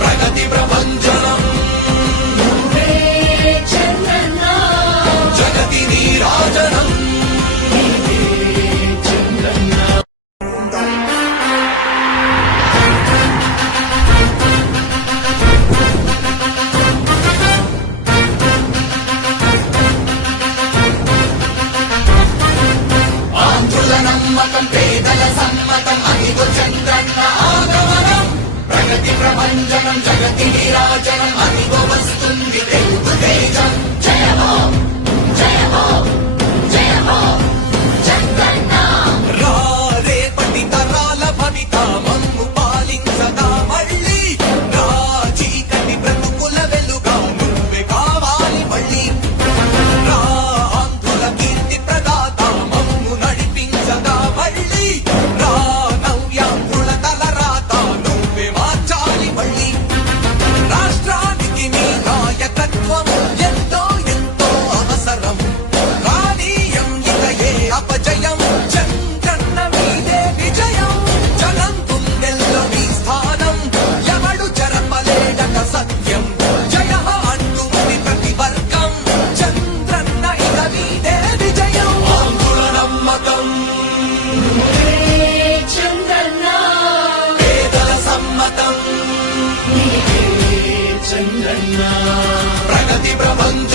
ప్రగతి ప్రపంచనం జగతి నీరాజనం ఆందోళనం మతం ప్రపంచనం జగతి విరాజనం అతిగోపస్తు ప్రగతి ప్రపంచ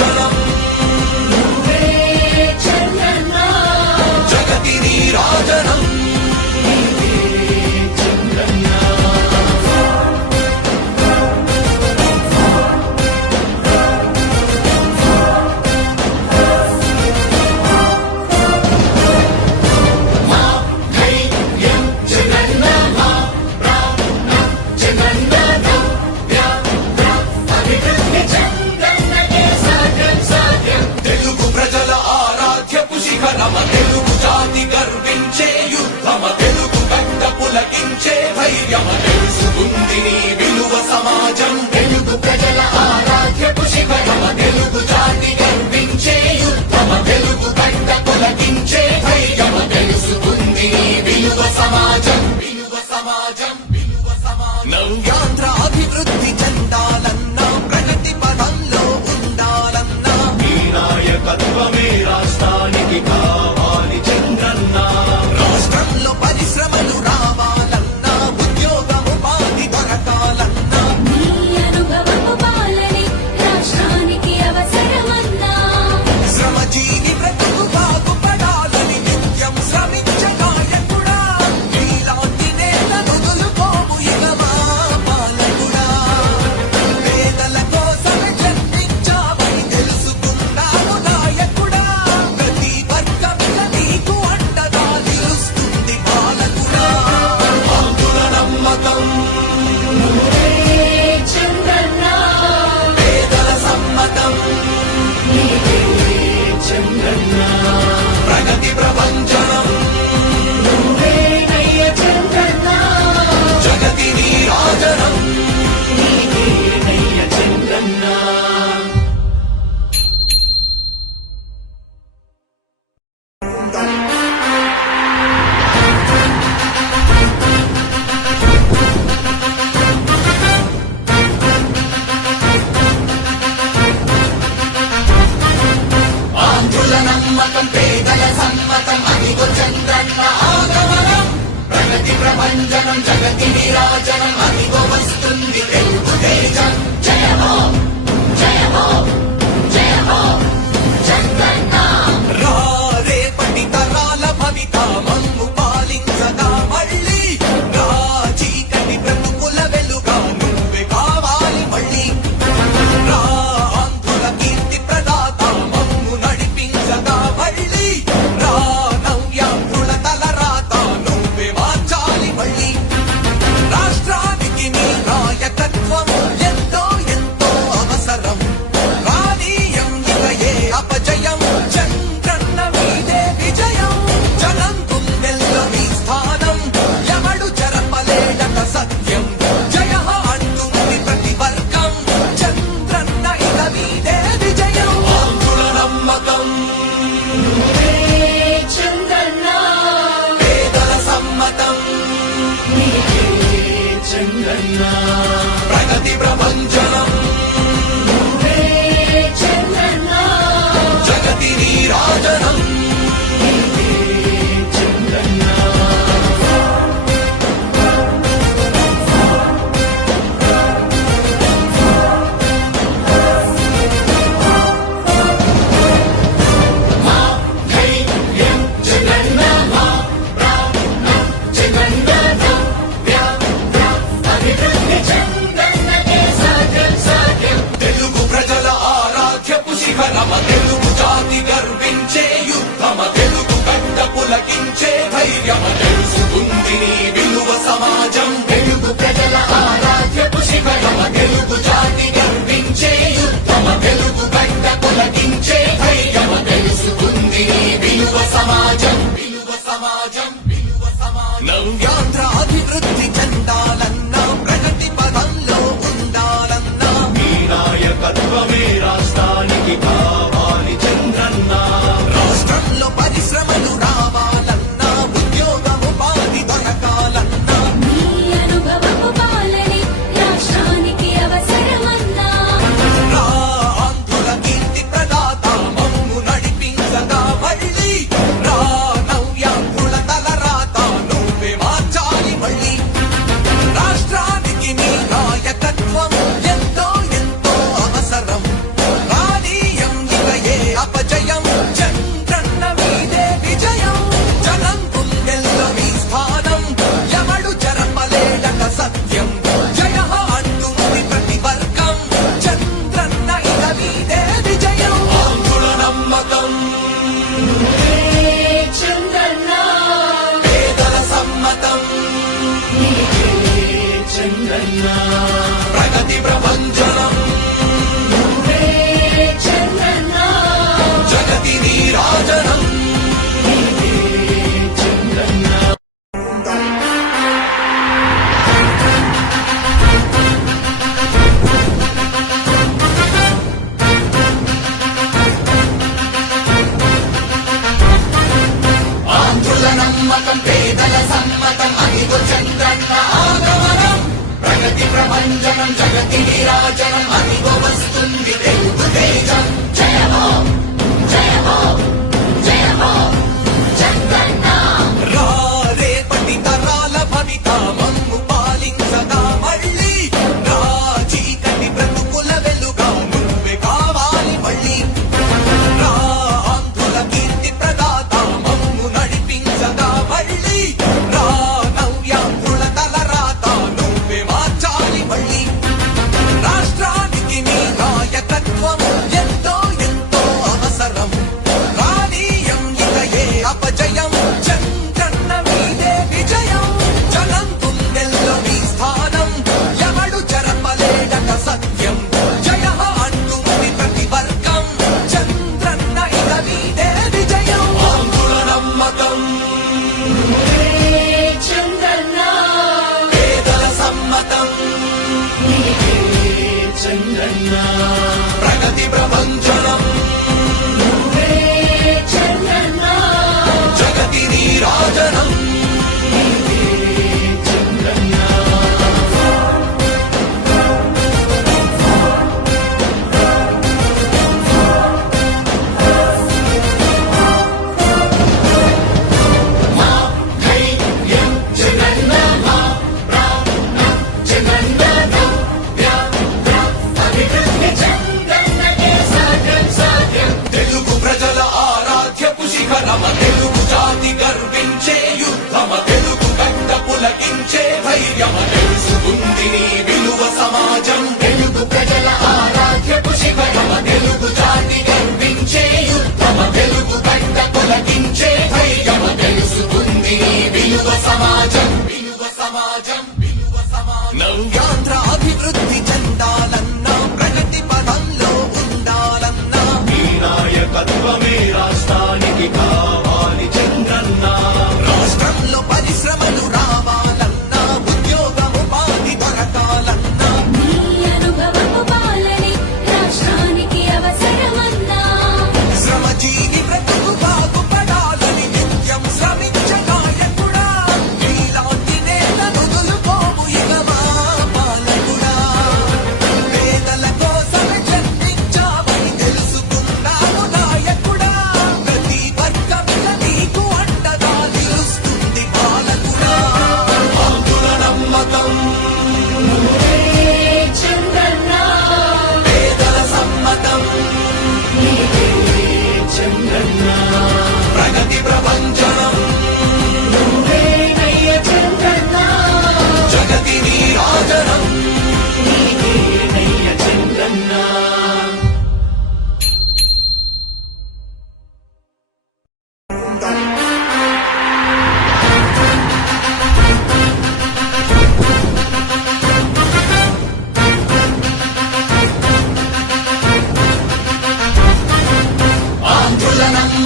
you.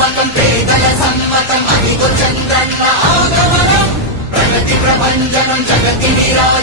సమ్మతం పేదల సమ్మతం. అదిగో చంద్రన్న ఆగమనం. ప్రగతి ప్రభంజనం జగతి విరాజ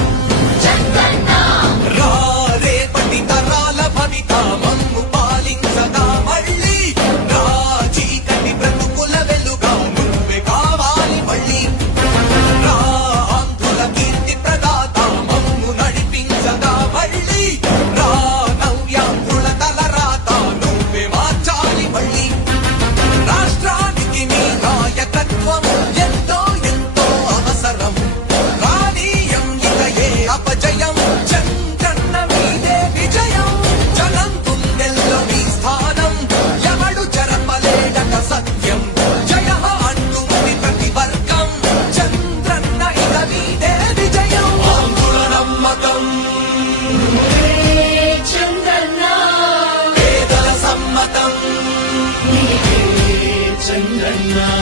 na